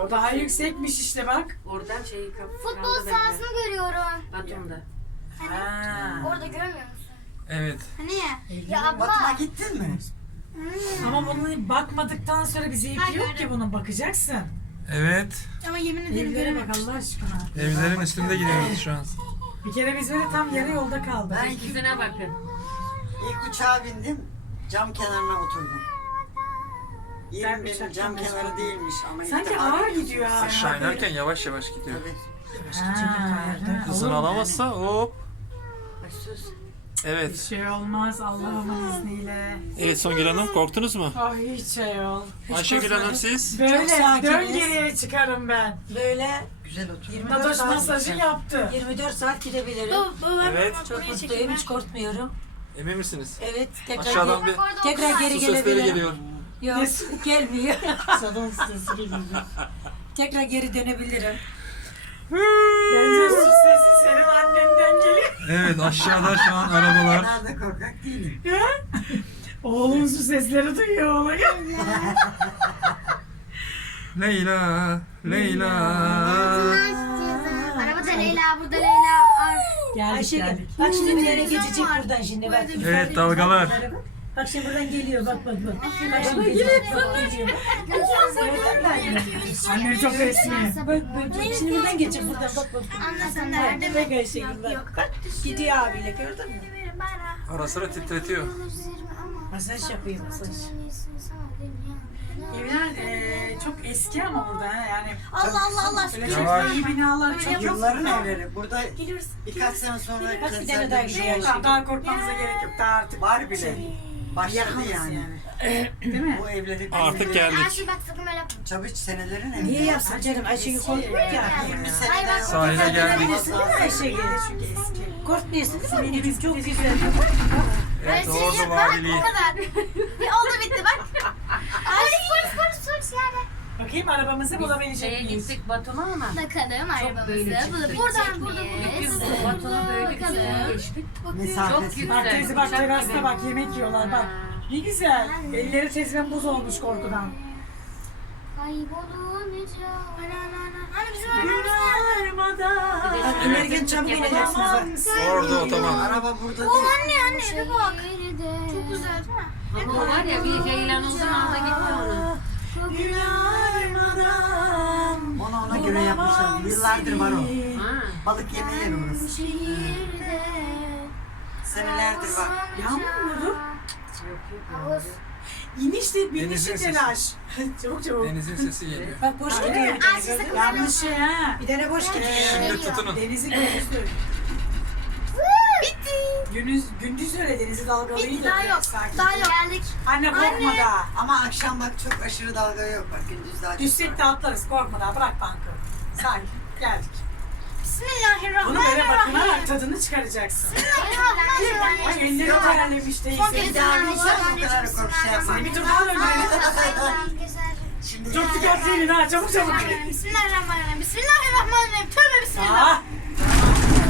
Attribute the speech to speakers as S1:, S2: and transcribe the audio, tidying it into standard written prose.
S1: O daha yüksekmiş işte bak.
S2: Oradan şeyi
S3: Futbol sahasını görüyorum.
S2: Batum'da.
S1: Ha.
S3: Orada görmüyor musun?
S4: Evet.
S3: Hani ya
S5: Batıma
S3: abla.
S5: gittin mi?
S1: Ama bunu bakmadıktan sonra bir zevki yok ki bunun, bakacaksın.
S4: Evet.
S3: Ama yemin ederim
S1: Evlere
S3: göremedim.
S1: bak Allah aşkına.
S4: Evlerin üstünde gidiyoruz şu an.
S1: Bir kere biz böyle tam yarı yolda kaldık.
S5: Ben
S2: İkisine bakın.
S5: ilk uçağa bindim. Cam kenarına oturdum.
S1: Ben
S5: Yerim benim
S1: uçaktan
S5: cam
S1: başka-
S5: kenarı değilmiş ama
S1: Sanki
S5: ilk defa
S1: ağır
S5: bindim.
S1: gidiyor ha.
S4: Aşağı inerken yavaş yavaş gidiyor.
S5: Evet.
S4: Hızını alamazsa hop.
S2: Ay sus.
S1: Bir
S4: Evet.
S1: şey olmaz Allah'ımın izniyle.
S4: Evet Songül Hanım, korktunuz mu?
S1: Ah hiç şey ol.
S4: Ayşegül Hanım siz?
S1: Böyle
S6: sakiniz.
S1: dön geriye çıkarım ben.
S6: Böyle
S5: Güzel otur.
S6: 24
S1: Nadoş
S6: saat,
S1: masajı yaptı.
S6: 24 saat gidebilirim.
S4: Evet.
S6: Çok mutluyum, hiç korkmuyorum.
S4: Emin misiniz?
S6: Evet, tekrar
S4: Aşağıdan bir
S6: tekrar
S4: su
S6: geri
S4: sesleri
S6: gelebilirim.
S4: geliyor.
S6: Yok, gelmiyor.
S1: Sadon sesi geliyor.
S6: Tekrar geri dönebilirim.
S1: Bence su sesi senin annenden geliyor.
S4: Evet, aşağıda şu an arabalar.
S5: Ben de korkak değilim.
S1: Oğlum su sesleri duyuyor ona gel.
S4: Leyla, Leyla.
S3: Arabada Leyla, burada Leyla.
S1: Geldik
S6: Ayşegül,
S1: geldik.
S6: bak şimdi bir yere geçecek buradan şimdi bak.
S4: Evet, dalgalar.
S6: Bak şimdi buradan geliyor, bak bak bak. Bak şimdi geliyor, bak geliyor.
S1: Annem çok resmi.
S6: Bak bak, şimdi buradan geçecek buradan, bak bak.
S3: Anlasam nerede
S6: Bak Ayşegül bak. Bak, gidiyor abiyle, gördün mü?
S4: Ara sıra titretiyor.
S6: Masaj yapıyor, masaj.
S1: Evler çok eski ama burada ha, yani.
S3: Allah Allah Allah.
S1: Böyle
S4: Yavaş.
S1: çok iyi binalar çok yok.
S5: Yılların evleri. Burada
S3: Gidiyoruz.
S5: birkaç sene sonra
S6: Bak bir tane
S5: kanserden
S6: daha
S5: bir
S6: gidiyor
S5: şey
S6: Ayşegül.
S1: Tamam, daha korkmanıza gerek yok. Daha artık
S5: var bile. Başladı
S1: yakınız
S5: yani.
S1: Değil mi?
S5: Bu evleri
S4: Artık geldik.
S3: Ayşe bak sakın öyle yapma.
S5: Çavuş senelerin evi.
S6: Niye yapsın canım? Ayşegül korkmuyor ya.
S5: 20
S3: Hayır,
S5: seneden
S3: bak,
S4: Sahile geldik.
S6: Bilirsin değil mi Ayşegül?
S1: Çünkü eski.
S6: Korkmuyorsun değil mi? Anneciğim çok güzel.
S4: Evet,
S3: Öyle şey
S4: Ordu
S3: yap, bak,
S4: Valiliği.
S3: o kadar. Oldu bitti bak. Polis yani.
S1: Bakayım arabamızı bulabilecek
S2: Şeye
S1: miyiz?
S2: gittik Batum'a ama.
S3: Bakalım arabamızı
S2: böyle çıktı.
S3: bulabilecek
S2: Bütün
S3: miyiz?
S2: Batum'a böyle güzel geçtik. Çok
S5: mesafesi.
S2: güzel.
S1: Bak teyze bak
S2: Uçak
S1: terasta
S2: gibi.
S1: bak yemek yiyorlar bak. Ne güzel. Elleri teyzemin buz olmuş korkudan.
S3: Kaybolunca. Hani bizim arabamız nerede?
S6: Bak inerken çabuk ineceksiniz bak.
S4: Ordu otoban.
S5: Araba burada değil.
S3: Anne bir bak. Çok güzel değil mi?
S2: Ama o var ya bir heyelan uzun anda gitti onu.
S5: Onu ona göre yapmışlar. Yıllardır var o.
S2: Ha.
S5: Balık yemeği yeri burası.
S3: Şehirde.
S5: Senelerdir var.
S1: Yağmur mu vurdu?
S3: Havuz.
S1: İnişte binişi
S4: Denizin sesi.
S1: telaş. Çabuk çabuk.
S4: Denizin sesi geliyor.
S6: Bak boş gidiyor bir tane gördün mü?
S1: Yanlış şey ha.
S6: Bir tane boş gidiyor.
S4: Şimdi tutunun.
S1: Denizi gündüzdür.
S3: Bitti.
S1: Gündüz öyle denizi dalgalıydı.
S3: Bitti daha yok.
S1: Sakin.
S3: Daha yok. Geldik.
S1: Anne korkma da.
S5: Ama akşam bak çok aşırı dalga yok. Bak gündüz daha çok
S1: Düşsek de atlarız korkma da. Bırak bankı. Sakin. Geldik. Bunu böyle
S3: Bismillahirrahmanirrahim.
S1: bakınarak tadını çıkaracaksın. Ay
S3: Bismillahirrahmanirrahim.
S1: elleri terlemiş
S3: Son
S1: değilse.
S3: kez
S5: daha
S3: daha
S5: inşallah bu kadar korku yapma.
S1: Bir tur daha döndürelim.
S5: Şimdi
S1: Çok dikkatli ha çabuk çabuk.
S3: Bismillahirrahmanirrahim. Bismillahirrahmanirrahim. Tövbe bismillah.
S1: Ah